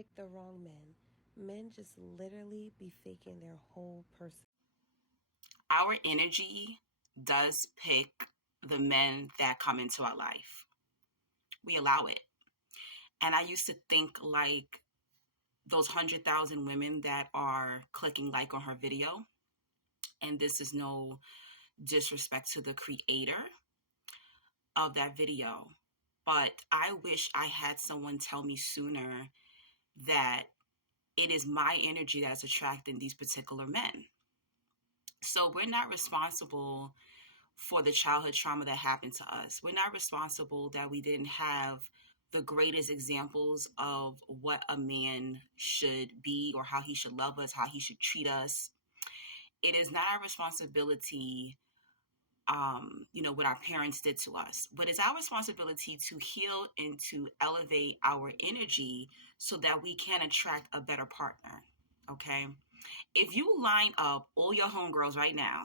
pick the wrong men. Men just literally be faking their whole person. Our energy does pick the men that come into our life. We allow it. And I used to think like those 100,000 women that are clicking like on her video. And this is no disrespect to the creator of that video. But I wish I had someone tell me sooner that it is my energy that's attracting these particular men. So we're not responsible for the childhood trauma that happened to us. We're not responsible that we didn't have the greatest examples of what a man should be or how he should love us, how he should treat us. It is not our responsibility, what our parents did to us, but it's our responsibility to heal and to elevate our energy so that we can attract a better partner. Okay. If you line up all your homegirls right now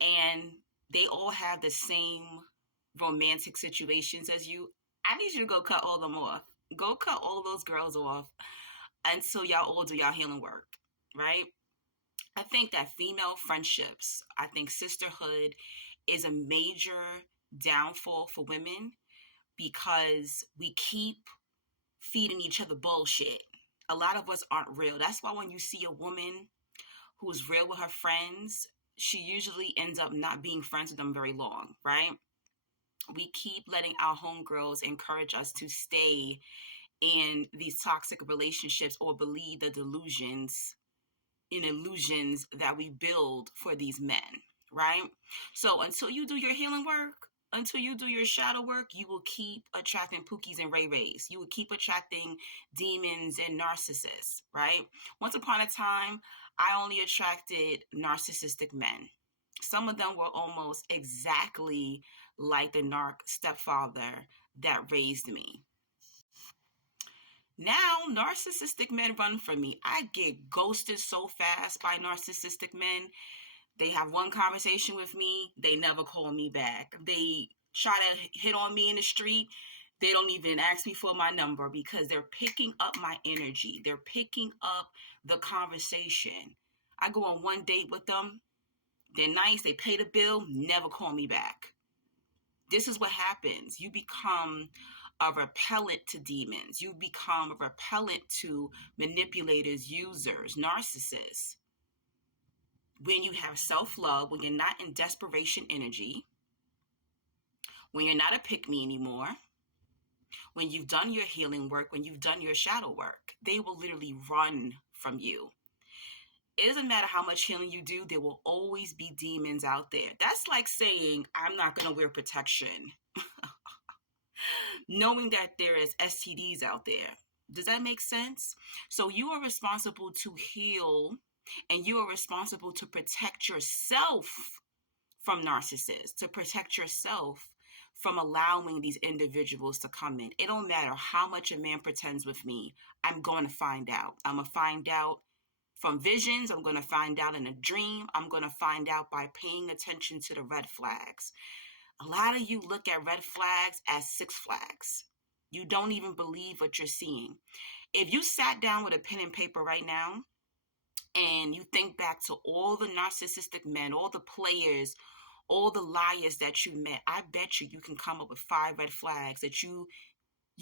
and they all have the same romantic situations as you, I need you to go cut all them off. Go cut all those girls off until y'all all do y'all healing work, right? I think that female friendships, I think sisterhood is a major downfall for women because we keep feeding each other bullshit. A lot of us aren't real. That's why when you see a woman who's real with her friends, she usually ends up not being friends with them very long, right? We keep letting our homegirls encourage us to stay in these toxic relationships or believe the delusions and illusions that we build for these men, right? So until you do your healing work, until you do your shadow work, you will keep attracting Pookies and Ray Rays. You will keep attracting demons and narcissists, right? Once upon a time, I only attracted narcissistic men. Some of them were almost exactly like the narc stepfather that raised me. Now, narcissistic men run from me. I get ghosted so fast by narcissistic men. They have one conversation with me. They never call me back. They try to hit on me in the street. They don't even ask me for my number because they're picking up my energy. They're picking up the conversation. I go on one date with them. They're nice. They pay the bill. Never call me back. This is what happens. You become a repellent to demons. You become a repellent to manipulators, users, narcissists. When you have self-love, when you're not in desperation energy, when you're not a pick-me anymore, when you've done your healing work, when you've done your shadow work, they will literally run from you. It doesn't matter how much healing you do, there will always be demons out there. That's like saying, I'm not going to wear protection, knowing that there is STDs out there. Does that make sense? So you are responsible to heal, and you are responsible to protect yourself from narcissists, to protect yourself from allowing these individuals to come in. It don't matter how much a man pretends with me. I'm going to find out. I'm going to find out from visions. I'm going to find out in a dream. I'm going to find out by paying attention to the red flags. A lot of you look at red flags as Six Flags. You don't even believe what you're seeing. If you sat down with a pen and paper right now and you think back to all the narcissistic men, all the players, all the liars that you met, I bet you can come up with 5 red flags that you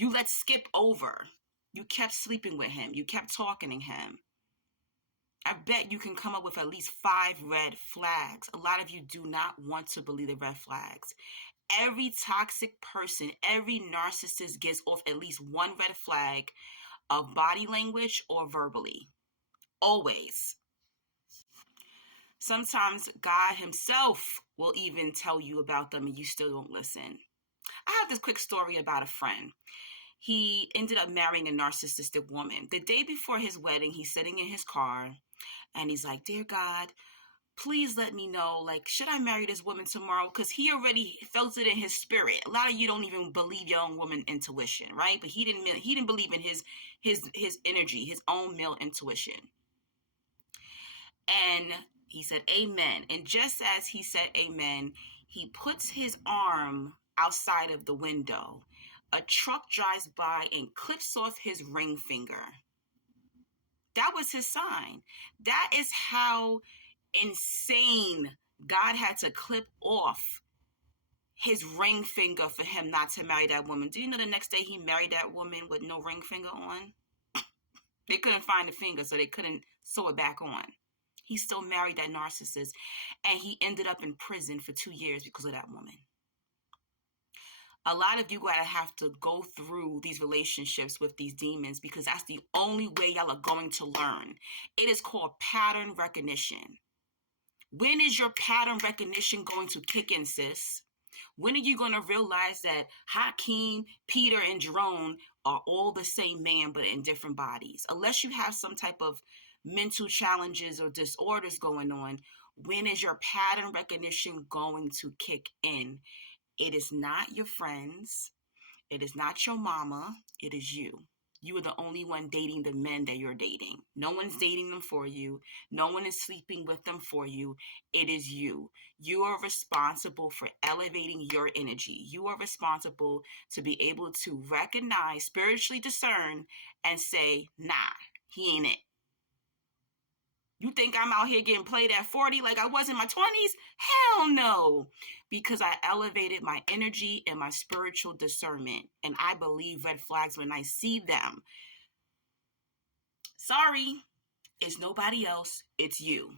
let skip over. You kept sleeping with him. You kept talking to him. I bet you can come up with at least 5 red flags. A lot of you do not want to believe the red flags. Every toxic person, every narcissist gets off at least 1 red flag of body language or verbally. Always. Sometimes God himself will even tell you about them and you still don't listen. I have this quick story about a friend. He ended up marrying a narcissistic woman. The day before his wedding, he's sitting in his car and he's like, "Dear God, please let me know, like, should I marry this woman tomorrow?" Because he already felt it in his spirit. A lot of you don't even believe your own woman intuition, right? But he didn't believe in his energy, his own male intuition. And he said, "Amen." And just as he said amen, he puts his arm outside of the window. a truck drives by and clips off his ring finger. That was his sign. That is how insane God had to clip off his ring finger for him not to marry that woman. Do you know the next day he married that woman with no ring finger on? They couldn't find the finger, so they couldn't sew it back on. He still married that narcissist, and he ended up in prison for 2 years because of that woman. A lot of you gotta have to go through these relationships with these demons because that's the only way y'all are going to learn. It is called pattern recognition. When is your pattern recognition going to kick in, sis? When are you going to realize that Hakeem, Peter, and Jerome are all the same man but in different bodies? Unless you have some type of mental challenges or disorders going on, when is your pattern recognition going to kick in? It is not your friends. It is not your mama. It is you. You are the only one dating the men that you're dating. No one's dating them for you. No one is sleeping with them for you. It is you. You are responsible for elevating your energy. You are responsible to be able to recognize, spiritually discern, and say, nah, he ain't it. You think I'm out here getting played at 40 like I was in my 20s? Hell no. Because I elevated my energy and my spiritual discernment. And I believe red flags when I see them. Sorry, it's nobody else. It's you.